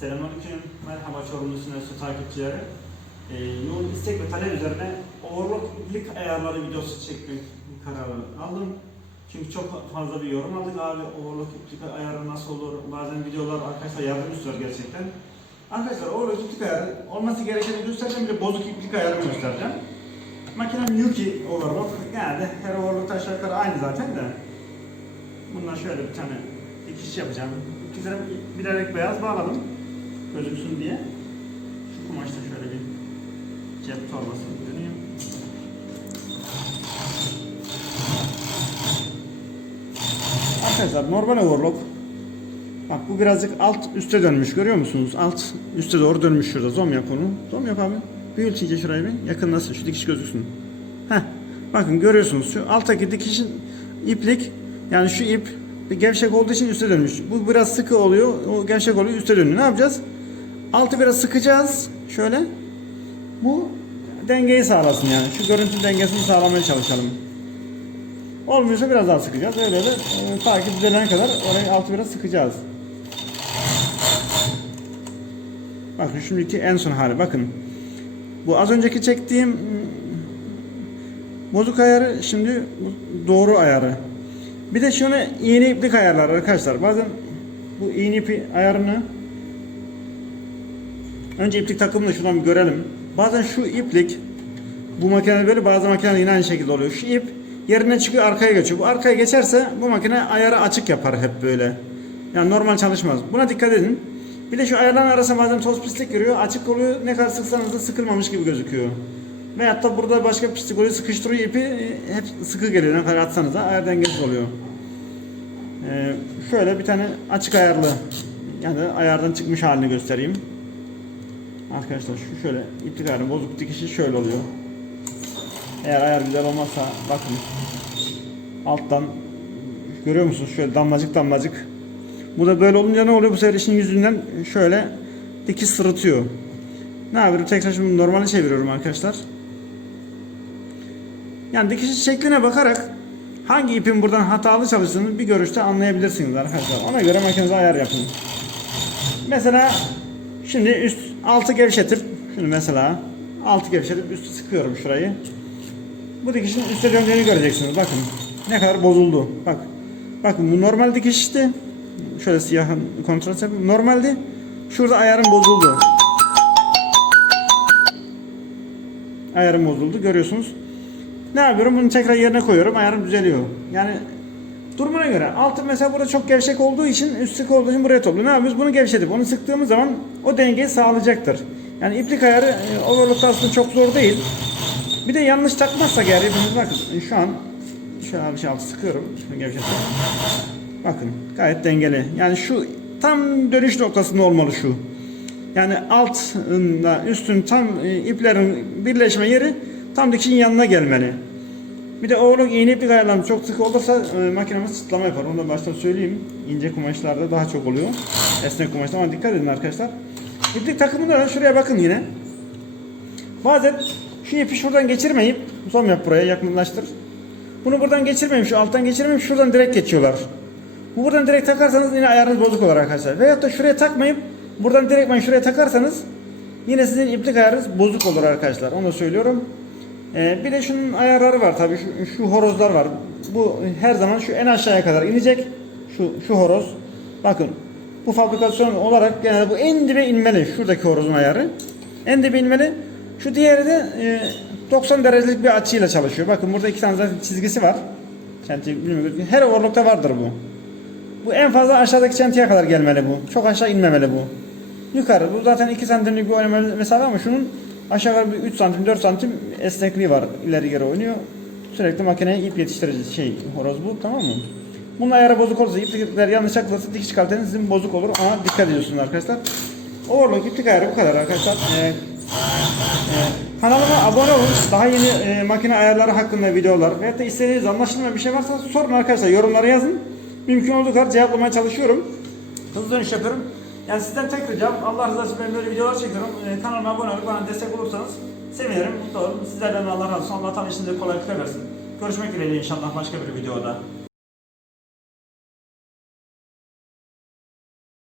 Selamünaleyküm. Merhaba Çorumlu Sinesi takipçileri. Ee, yoğun istek ve talep üzerine overlocklik ayarları videosu çekmek kararı aldım. Çünkü çok fazla bir yorum aldık abi overlocklik ayarı nasıl olur? Bazen videolar arkadaşlar yardım istiyor gerçekten. Arkadaşlar overlocklik ayarı olması gerekeni göstereceğim bir de bozuk iplik ayarını göstereceğim. Makinem Yuki overlock. Yani her overlock aşağı yukarı aynı zaten de. Bundan şöyle bir tane dikiş yapacağım. İpliklerim bilerek beyaz bağladım. Gözüksün diye. Şu kumaşta şöyle bir cep torbası dönüyor. Arkadaşlar normal overlock. Bak bu birazcık alt üste dönmüş görüyor musunuz? Alt üste doğru dönmüş şurada. Zoom yap onu. Zoom yap abi. Büyült iyice şurayı bir. Yakınlasın. Şu dikiş gözüksün. Heh. Bakın görüyorsunuz şu alttaki dikişin iplik yani şu ip gevşek olduğu için üste dönmüş. Bu biraz sıkı oluyor. O gevşek oluyor üste dönüyor. Ne yapacağız? Altı biraz sıkacağız. Şöyle. Bu dengeyi sağlasın yani. Şu görüntü dengesini sağlamaya çalışalım. Olmuyorsa biraz daha sıkacağız. Öyle de e, ta ki düzelene kadar orayı altı biraz sıkacağız. Bakın şimdiki en son hali. Bakın. Bu az önceki çektiğim mm, bozuk ayarı şimdi doğru ayarı. Bir de şunu iğne iplik ayarlar arkadaşlar. Bazen bu iğne ipi ayarını önce iplik takımını şuradan bir görelim. Bazen şu iplik bu makinede böyle bazı makinede yine aynı şekilde oluyor. Şu ip yerinden çıkıyor arkaya geçiyor. Bu arkaya geçerse bu makine ayarı açık yapar hep böyle. Yani normal çalışmaz. Buna dikkat edin. Bir de şu ayarların arasında bazen toz pislik giriyor. Açık oluyor. Ne kadar sıksanız da sıkılmamış gibi gözüküyor. Veyahut da burada başka pislik oluyor. Sıkıştırıyor ipi. e, Hep sıkı geliyor. Ne kadar atsanız da ayar dengesiz oluyor. Ee, şöyle bir tane açık ayarlı yani ayardan çıkmış halini göstereyim. Arkadaşlar şu şöyle iplik ayarı bozuk dikişi şöyle oluyor. Eğer ayar güzel olmazsa bakın alttan görüyor musunuz şöyle damlacık damlacık. Bu da böyle olunca ne oluyor bu sefer işin yüzünden şöyle dikiş sırıtıyor. Ne yapıyorum tekrar şimdi normale çeviriyorum arkadaşlar. Yani dikişin şekline bakarak hangi ipin buradan hatalı çalıştığını bir görüşte anlayabilirsiniz arkadaşlar. Ona göre makinenize ayar yapın. Mesela şimdi üst altı gevşetir. Şimdi mesela altı gevşetip üstü sıkıyorum şurayı. Bu dikişin üste döndüğünü göreceksiniz. Bakın ne kadar bozuldu. Bak. Bakın bu normal dikiş işte. Şöyle siyahın kontrast yapayım. Normaldi. Şurada ayarım bozuldu. Ayarım bozuldu. Görüyorsunuz. Ne yapıyorum? Bunu tekrar yerine koyuyorum. Ayarım düzeliyor. Yani durumuna göre. Altı mesela burada çok gevşek olduğu için, üst sık olduğu için buraya topluyor. Ne yapıyoruz? Bunu gevşetip onu sıktığımız zaman o dengeyi sağlayacaktır. Yani iplik ayarı e, overlockta aslında çok zor değil. Bir de yanlış takmazsak eğer hepimiz bakın şu an şöyle bir şey altı sıkıyorum. Şunu gevşetiyorum. Bakın gayet dengeli. Yani şu tam dönüş noktasında olmalı şu. Yani altında üstün tam e, iplerin birleşme yeri tam dikişin yanına gelmeli. Bir de oğluk iğne iplik ayarlarım çok sık olursa e, makinemiz çıtlama yapar. Onu da başta söyleyeyim. İnce kumaşlarda daha çok oluyor. Esnek kumaşlarda ama dikkat edin arkadaşlar. İplik takımında da şuraya bakın yine. Bazen şu ipi şuradan geçirmeyip zoom yap buraya yakınlaştır. Bunu buradan geçirmeyip şu alttan geçirmeyip şuradan direkt geçiyorlar. Bu buradan direkt takarsanız yine ayarınız bozuk olur arkadaşlar. Veyahut da şuraya takmayıp buradan direktmen şuraya takarsanız yine sizin iplik ayarınız bozuk olur arkadaşlar. Onu da söylüyorum. Ee, bir de şunun ayarları var tabii şu, şu horozlar var. Bu her zaman şu en aşağıya kadar inecek. Şu, şu horoz. Bakın bu fabrikasyon olarak genelde bu en dibe inmeli. Şuradaki horozun ayarı. En dibe inmeli. Şu diğeri de e, 90 derecelik bir açıyla çalışıyor. Bakın burada iki tane zaten çizgisi var. Çenti. Her overlockta vardır bu. Bu en fazla aşağıdaki çentiye kadar gelmeli bu. Çok aşağı inmemeli bu. Yukarı. Bu zaten 2 santimlik bir oynama mesafe ama şunun aşağı yukarı bir 3 santim 4 santim esnekliği var. İleri geri oynuyor. Sürekli makineye ip yetiştirici şey horoz bu tamam mı? Bunun ayarı bozuk olursa iplikler yanlış yaklaşırsa dikiş kaliteniz sizin bozuk olur ama dikkat ediyorsunuz arkadaşlar. Overlock iplik ayarı bu kadar arkadaşlar. Ee, e, kanalıma abone olun. Daha yeni e, makine ayarları hakkında videolar veyahut da istediğiniz anlaşılmayan bir şey varsa sorun arkadaşlar. Yorumlara yazın. Mümkün olduğu kadar cevaplamaya çalışıyorum. Hızlı dönüş yapıyorum. Yani sizden tek ricam Allah rızası için ben böyle videolar çekiyorum. E, kanalıma abone olup bana destek olursanız sevinirim, mutlu olurum. Sizlerden Allah razı olsun. Allah tam işinize kolaylıklar versin. Görüşmek dileğiyle inşallah başka bir videoda.